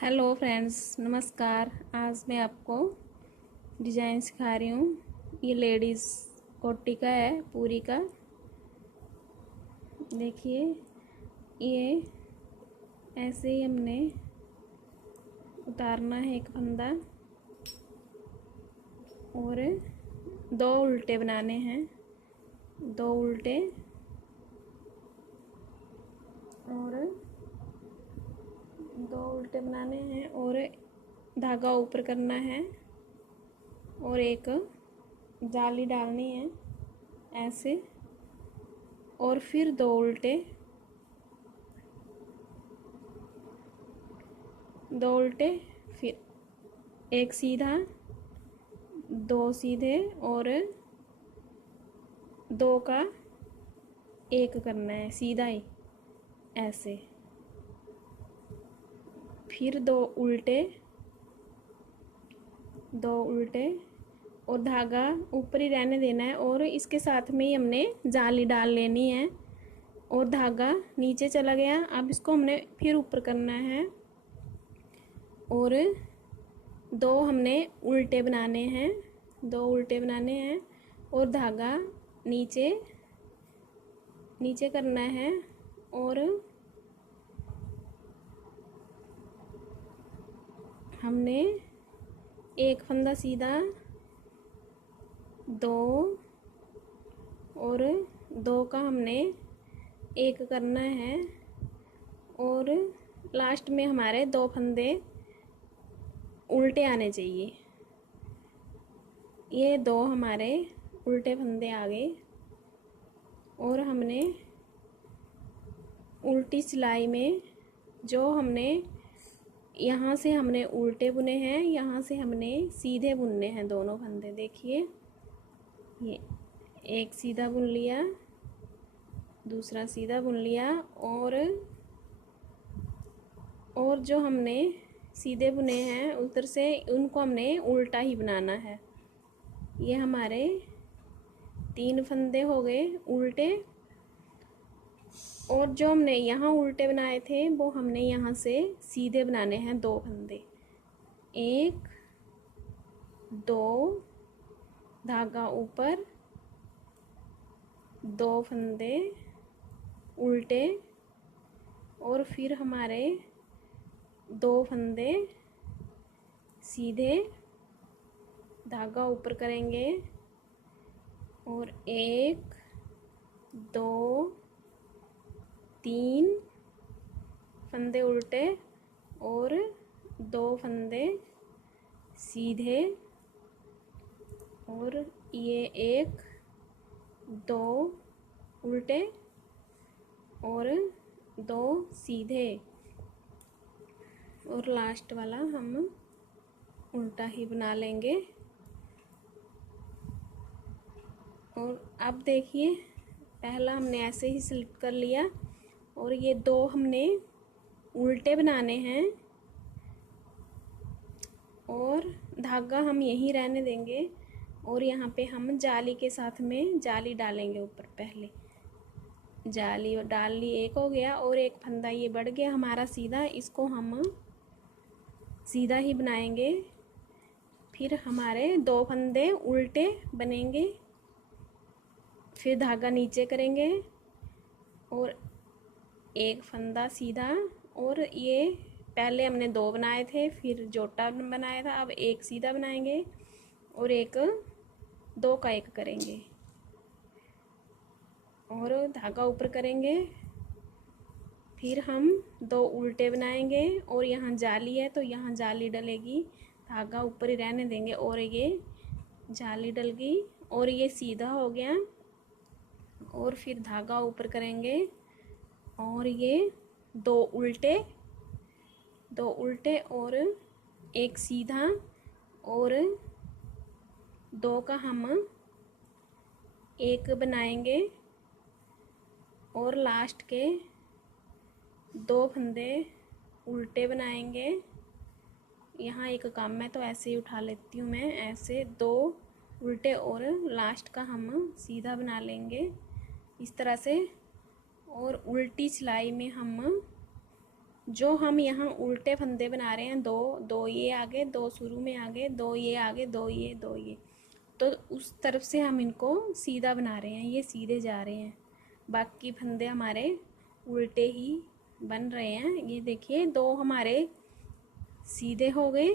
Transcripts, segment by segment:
Hello friends, नमस्कार। आज मैं आपको डिज़ाइन सिखा रही हूँ। ये लेडीज़ कोटी का है, पूरी का। देखिए, ये ऐसे ही हमने उतारना है एक फंदा और दो उल्टे बनाने हैं। दो उल्टे और दो उल्टे बनाने हैं और धागा ऊपर करना है और एक जाली डालनी है ऐसे, और फिर दो उल्टे, फिर एक सीधा, दो सीधे और दो का एक करना है सीधा ही ऐसे। फिर दो उल्टे और धागा ऊपर ही रहने देना है, और इसके साथ में ही हमने जाली डाल लेनी है। और धागा नीचे चला गया, अब इसको हमने फिर ऊपर करना है और दो हमने उल्टे बनाने हैं। और धागा नीचे नीचे करना है और हमने एक फंदा सीधा, दो और दो का हमने एक करना है, और लास्ट में हमारे दो फंदे उल्टे आने चाहिए। ये दो हमारे उल्टे फंदे आ गए और हमने उल्टी सिलाई में जो हमने यहाँ से हमने उल्टे बुने हैं, यहाँ से हमने सीधे बुनने हैं दोनों फंदे। देखिए, ये एक सीधा बुन लिया, दूसरा सीधा बुन लिया, और जो हमने सीधे बुने हैं उधर से उनको हमने उल्टा ही बनाना है। ये हमारे तीन फंदे हो गए उल्टे, और जो हमने यहाँ उल्टे बनाए थे वो हमने यहाँ से सीधे बनाने हैं दो फंदे। एक, दो, धागा ऊपर, दो फंदे उल्टे, और फिर हमारे दो फंदे सीधे, धागा ऊपर करेंगे और एक, दो, तीन फंदे उल्टे और दो फंदे सीधे, और ये एक, दो उल्टे और दो सीधे, और लास्ट वाला हम उल्टा ही बना लेंगे। और अब देखिए, पहला हमने ऐसे ही सिलेक्ट कर लिया और ये दो हमने उल्टे बनाने हैं और धागा हम यहीं रहने देंगे, और यहाँ पे हम जाली के साथ में जाली डालेंगे ऊपर। पहले जाली डाल ली, एक हो गया, और एक फंदा ये बढ़ गया हमारा सीधा, इसको हम सीधा ही बनाएंगे। फिर हमारे दो फंदे उल्टे बनेंगे, फिर धागा नीचे करेंगे और एक फंदा सीधा, और ये पहले हमने दो बनाए थे, फिर जोटा बनाया था, अब एक सीधा बनाएंगे और एक दो का एक करेंगे और धागा ऊपर करेंगे। फिर हम दो उल्टे बनाएंगे और यहाँ जाली है तो यहाँ जाली डलेगी, धागा ऊपर ही रहने देंगे और ये जाली डल गई और ये सीधा हो गया, और फिर धागा ऊपर करेंगे और ये दो उल्टे और एक सीधा, और दो का हम एक बनाएंगे और लास्ट के दो फंदे उल्टे बनाएंगे। यहाँ एक काम है तो ऐसे ही उठा लेती हूँ मैं, ऐसे दो उल्टे और लास्ट का हम सीधा बना लेंगे इस तरह से। और उल्टी सिलाई में हम जो हम यहाँ उल्टे फंदे बना रहे हैं, दो दो ये आगे, दो शुरू में आगे, दो ये आगे, दो ये, दो ये, तो उस तरफ से हम इनको सीधा बना रहे हैं, ये सीधे जा रहे हैं। बाकी फंदे हमारे उल्टे ही बन रहे हैं। ये देखिए, दो हमारे सीधे हो गए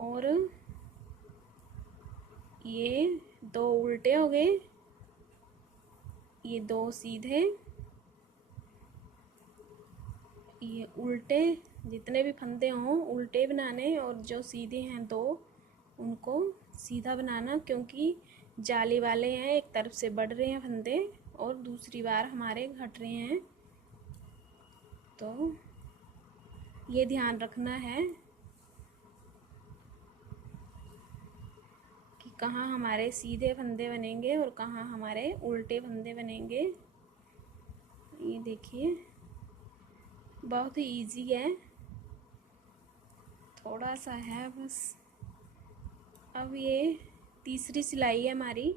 और ये दो उल्टे हो गए, ये दो सीधे, ये उल्टे। जितने भी फंदे हों उल्टे बनाने, और जो सीधे हैं दो उनको सीधा बनाना, क्योंकि जाली वाले हैं, एक तरफ से बढ़ रहे हैं फंदे और दूसरी बार हमारे घट रहे हैं, तो ये ध्यान रखना है कि कहाँ हमारे सीधे फंदे बनेंगे और कहाँ हमारे उल्टे फंदे बनेंगे। ये देखिए, बहुत ही इजी है, थोड़ा सा है बस। अब ये तीसरी सिलाई है हमारी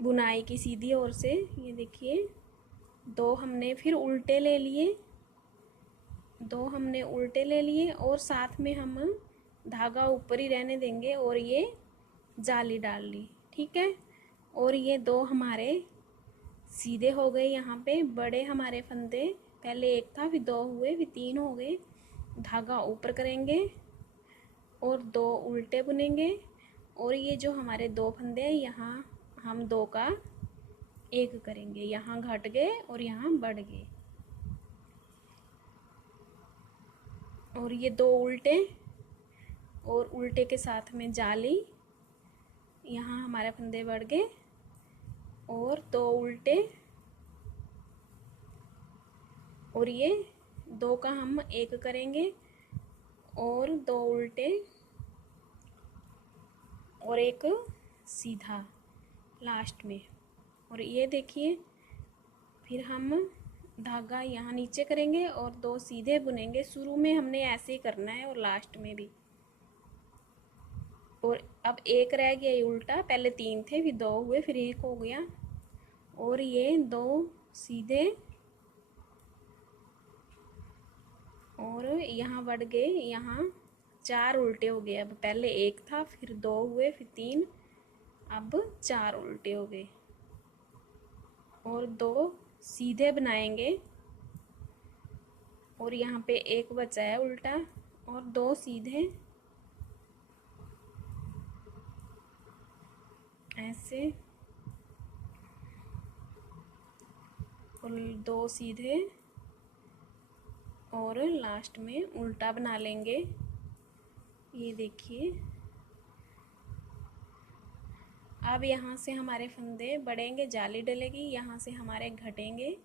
बुनाई की सीधी ओर से। ये देखिए, दो हमने फिर उल्टे ले लिए, दो हमने उल्टे ले लिए और साथ में हम धागा ऊपर ही रहने देंगे और ये जाली डाल ली, ठीक है। और ये दो हमारे सीधे हो गए, यहाँ पे बड़े हमारे फंदे, पहले एक था फिर दो हुए फिर तीन हो गए, धागा ऊपर करेंगे और दो उल्टे बुनेंगे, और ये जो हमारे दो फंदे हैं यहाँ हम दो का एक करेंगे, यहाँ घट गए और यहाँ बढ़ गए, और ये दो उल्टे और उल्टे के साथ में जाली, यहाँ हमारे फंदे बढ़ गए और दो उल्टे, और ये दो का हम एक करेंगे और दो उल्टे और एक सीधा लास्ट में। और ये देखिए, फिर हम धागा यहाँ नीचे करेंगे और दो सीधे बुनेंगे। शुरू में हमने ऐसे ही करना है और लास्ट में भी। और अब एक रह गया ये उल्टा, पहले तीन थे फिर दो हुए फिर एक हो गया, और ये दो सीधे और यहाँ बढ़ गए, यहाँ चार उल्टे हो गए। अब पहले एक था फिर दो हुए फिर तीन, अब चार उल्टे हो गए और दो सीधे बनाएंगे, और यहाँ पे एक बचा है उल्टा और दो सीधे, ऐसे, और दो सीधे और लास्ट में उल्टा बना लेंगे। ये देखिए, अब यहाँ से हमारे फंदे बढ़ेंगे, जाली डलेगी, यहाँ से हमारे घटेंगे,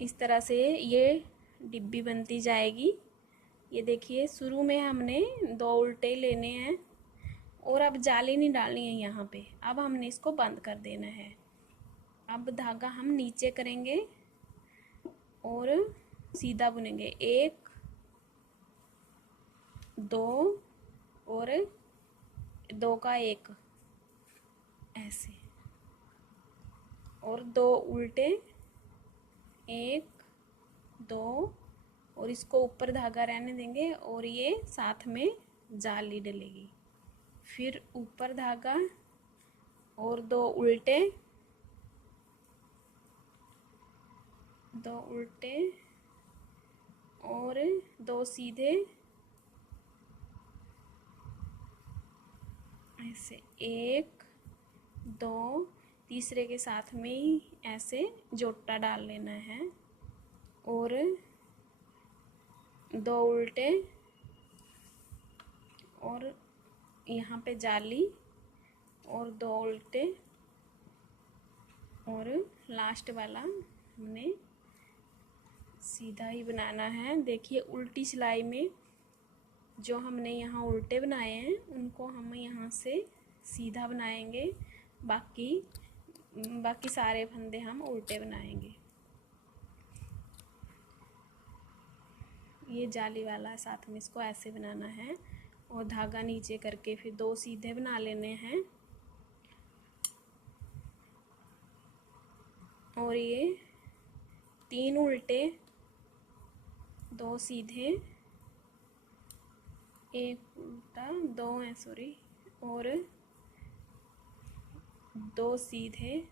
इस तरह से ये डिब्बी बनती जाएगी। ये देखिए, शुरू में हमने दो उल्टे लेने हैं और अब जाली नहीं डालनी है यहाँ पे, अब हमने इसको बंद कर देना है। अब धागा हम नीचे करेंगे और सीधा बुनेंगे, एक दो और दो का एक, ऐसे, और दो उल्टे, एक दो, और इसको ऊपर धागा रहने देंगे और ये साथ में जाली डलेगी, फिर ऊपर धागा और दो उल्टे, दो उल्टे और दो सीधे, ऐसे, एक दो, तीसरे के साथ में ही ऐसे जोटा डाल लेना है, और दो उल्टे और यहाँ पे जाली और दो उल्टे, और लास्ट वाला हमने सीधा ही बनाना है। देखिए, उल्टी सिलाई में जो हमने यहाँ उल्टे बनाए हैं उनको हम यहाँ से सीधा बनाएंगे, बाकी सारे फंदे हम उल्टे बनाएंगे। ये जाली वाला साथ में इसको ऐसे बनाना है और धागा नीचे करके फिर दो सीधे बना लेने हैं, और ये 3 उल्टे, 2 सीधे, एक उल्टा, 2 है सॉरी, और 2 सीधे,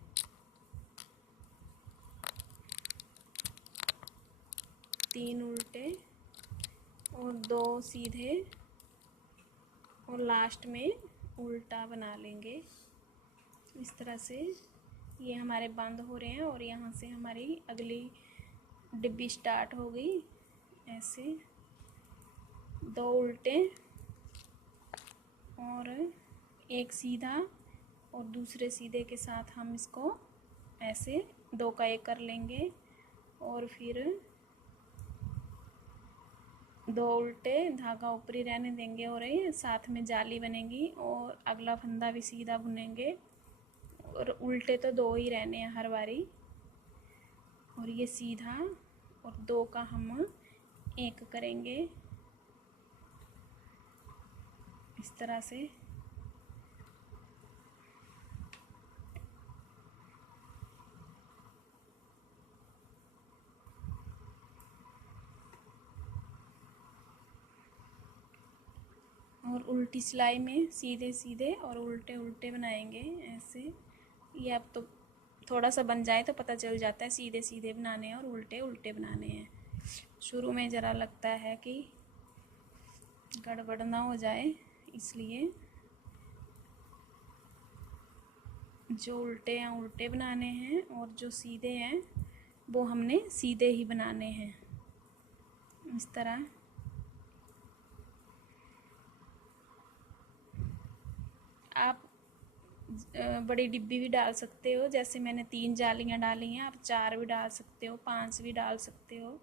3 उल्टे और 2 सीधे, और लास्ट में उल्टा बना लेंगे। इस तरह से ये हमारे बंद हो रहे हैं और यहाँ से हमारी अगली डिब्बी स्टार्ट हो गई। ऐसे 2 उल्टे और एक सीधा, और दूसरे सीधे के साथ हम इसको ऐसे 2 का 1 कर लेंगे, और फिर 2 उल्टे, धागा ऊपरी रहने देंगे और ये साथ में जाली बनेगी, और अगला फंदा भी सीधा बुनेंगे, और उल्टे तो 2 ही रहने हैं हर बारी, और ये सीधा, और 2 का हम 1 करेंगे इस तरह से। और उल्टी सिलाई में सीधे सीधे और उल्टे उल्टे बनाएंगे ऐसे। ये अब तो थोड़ा सा बन जाए तो पता चल जाता है सीधे सीधे बनाने हैं और उल्टे उल्टे बनाने हैं। शुरू में ज़रा लगता है कि गड़बड़ ना हो जाए, इसलिए जो उल्टे हैं उल्टे बनाने हैं और जो सीधे हैं वो हमने सीधे ही बनाने हैं। इस तरह आप बड़ी डिब्बी भी डाल सकते हो, जैसे मैंने 3 जालियाँ डाली हैं, आप 4 भी डाल सकते हो, 5 भी डाल सकते हो,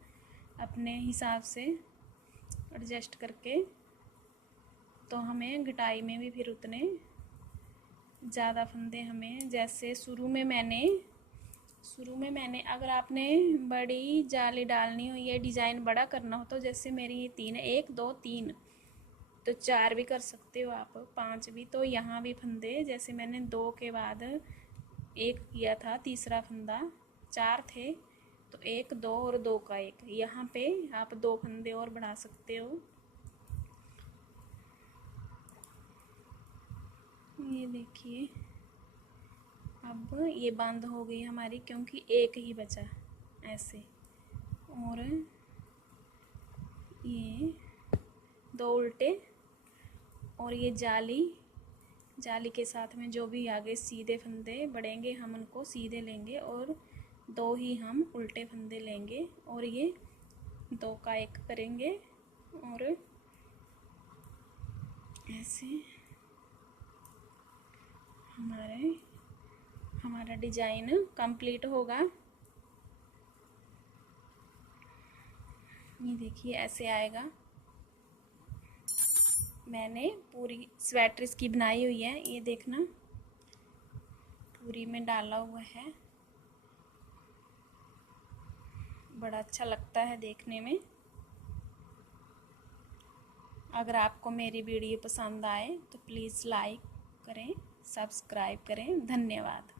अपने हिसाब से एडजस्ट करके। तो हमें घटाई में भी फिर उतने ज़्यादा फंदे हमें, जैसे शुरू में मैंने अगर आपने बड़ी जाली डालनी हो, ये डिज़ाइन बड़ा करना हो, तो जैसे मेरी ये 3 है, 1 2 3, तो 4 भी कर सकते हो आप, 5 भी। तो यहाँ भी फंदे जैसे मैंने 2 के बाद 1 किया था, तीसरा फंदा 4 थे, तो 1 2 और 2 का 1, यहाँ पे आप 2 फंदे और बढ़ा सकते हो। ये देखिए अब ये बंद हो गई हमारी, क्योंकि 1 ही बचा ऐसे। और ये 2 उल्टे और ये जाली के साथ में जो भी आगे सीधे फंदे बढ़ेंगे हम उनको सीधे लेंगे, और 2 ही हम उल्टे फंदे लेंगे, और ये 2 का 1 करेंगे, और ऐसे हमारा डिजाइन कंप्लीट होगा। ये देखिए ऐसे आएगा। मैंने पूरी स्वेटर इसकी बनाई हुई है, ये देखना पूरी में डाला हुआ है, बड़ा अच्छा लगता है देखने में। अगर आपको मेरी वीडियो पसंद आए तो प्लीज़ लाइक करें, सब्सक्राइब करें। धन्यवाद।